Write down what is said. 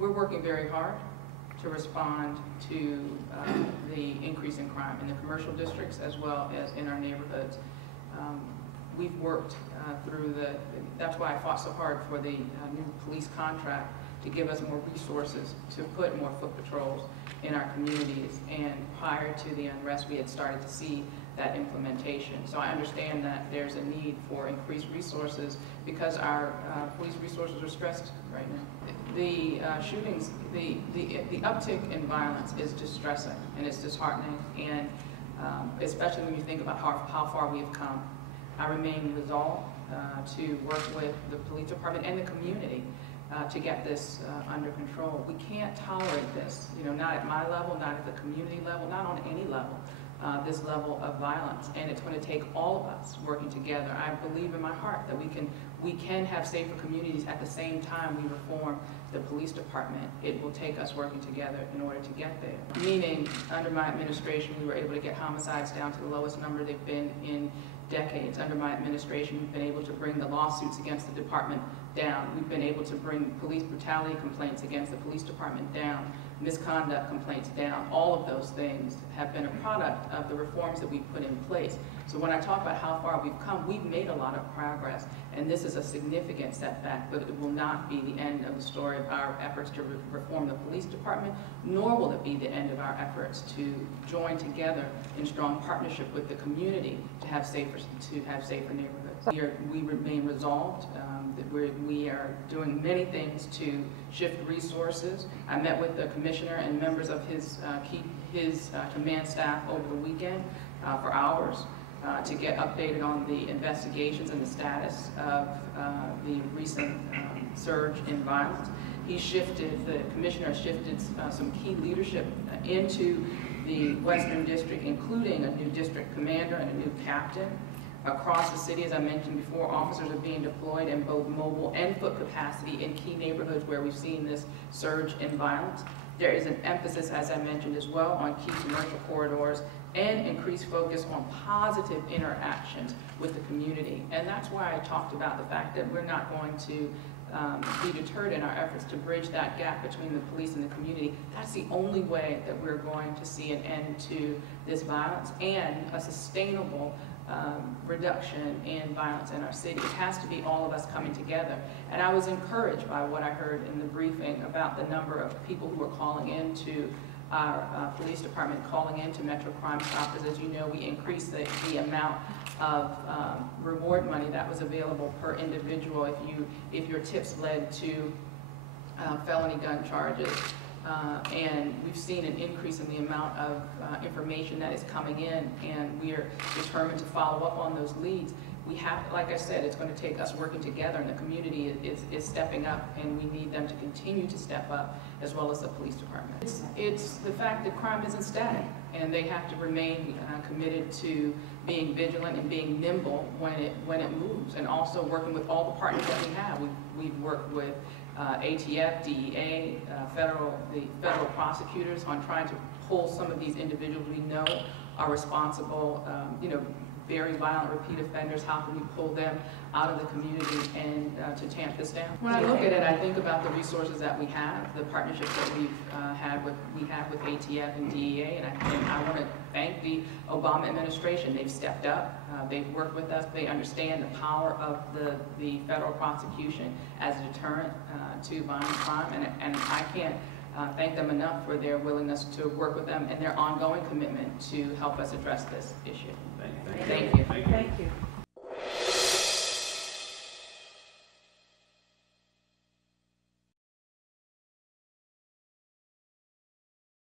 we're working very hard to respond to the increase in crime in the commercial districts as well as in our neighborhoods. We've worked through that's why I fought so hard for the new police contract to give us more resources to put more foot patrols in our communities. And prior to the unrest, we had started to see that implementation. So I understand that there's a need for increased resources because our police resources are stressed right now. The shootings, the uptick in violence is distressing and it's disheartening, and especially when you think about how far we have come. I remain resolved to work with the police department and the community to get this under control. We can't tolerate this, not at my level, not at the community level, not on any level, this level of violence. And it's going to take all of us working together. I believe in my heart that we can have safer communities at the same time we reform the police department. It will take us working together in order to get there. Meaning, under my administration, we were able to get homicides down to the lowest number they've been in decades. Under my administration, we've been able to bring the lawsuits against the department down. We've been able to bring police brutality complaints against the police department down, misconduct complaints down. All of those things have been a product of the reforms that we've put in place. So when I talk about how far we've come, we've made a lot of progress, and this is a significant setback, but it will not be the end of the story of our efforts to reform the police department, nor will it be the end of our efforts to join together in strong partnership with the community to have safer neighborhoods. We remain resolved. We are doing many things to shift resources. I met with the commissioner and members of his command staff over the weekend for hours to get updated on the investigations and the status of the recent surge in violence. The commissioner shifted some key leadership into the Western District, including a new district commander and a new captain. Across the city, as I mentioned before, officers are being deployed in both mobile and foot capacity in key neighborhoods where we've seen this surge in violence. There is an emphasis, as I mentioned as well, on key commercial corridors and increased focus on positive interactions with the community. And that's why I talked about the fact that we're not going to be deterred in our efforts to bridge that gap between the police and the community. That's the only way that we're going to see an end to this violence and a sustainable reduction in violence in our city. It has to be all of us coming together. And I was encouraged by what I heard in the briefing about the number of people who are calling into our police department, calling into Metro Crime Stoppers. As you know, we increased the amount of reward money that was available per individual if your tips led to felony gun charges. And we've seen an increase in the amount of information that is coming in, and we are determined to follow up on those leads. We have, like I said, it's going to take us working together, and the community is stepping up, and we need them to continue to step up, as well as the police department. It's the fact that crime isn't static, and they have to remain committed to being vigilant and being nimble when it moves, and also working with all the partners that we have. We've worked with ATF, DEA, the federal prosecutors on trying to pull some of these individuals we know are responsible, very violent repeat offenders. How can we pull them out of the community and to tamp this down? When I look at it, I think about the resources that we have, the partnerships that we have with ATF and DEA, and I want to thank the Obama administration. They've stepped up. They've worked with us. They understand the power of the federal prosecution as a deterrent to violent crime, and I can't thank them enough for their willingness to work with them and their ongoing commitment to help us address this issue. Thank you.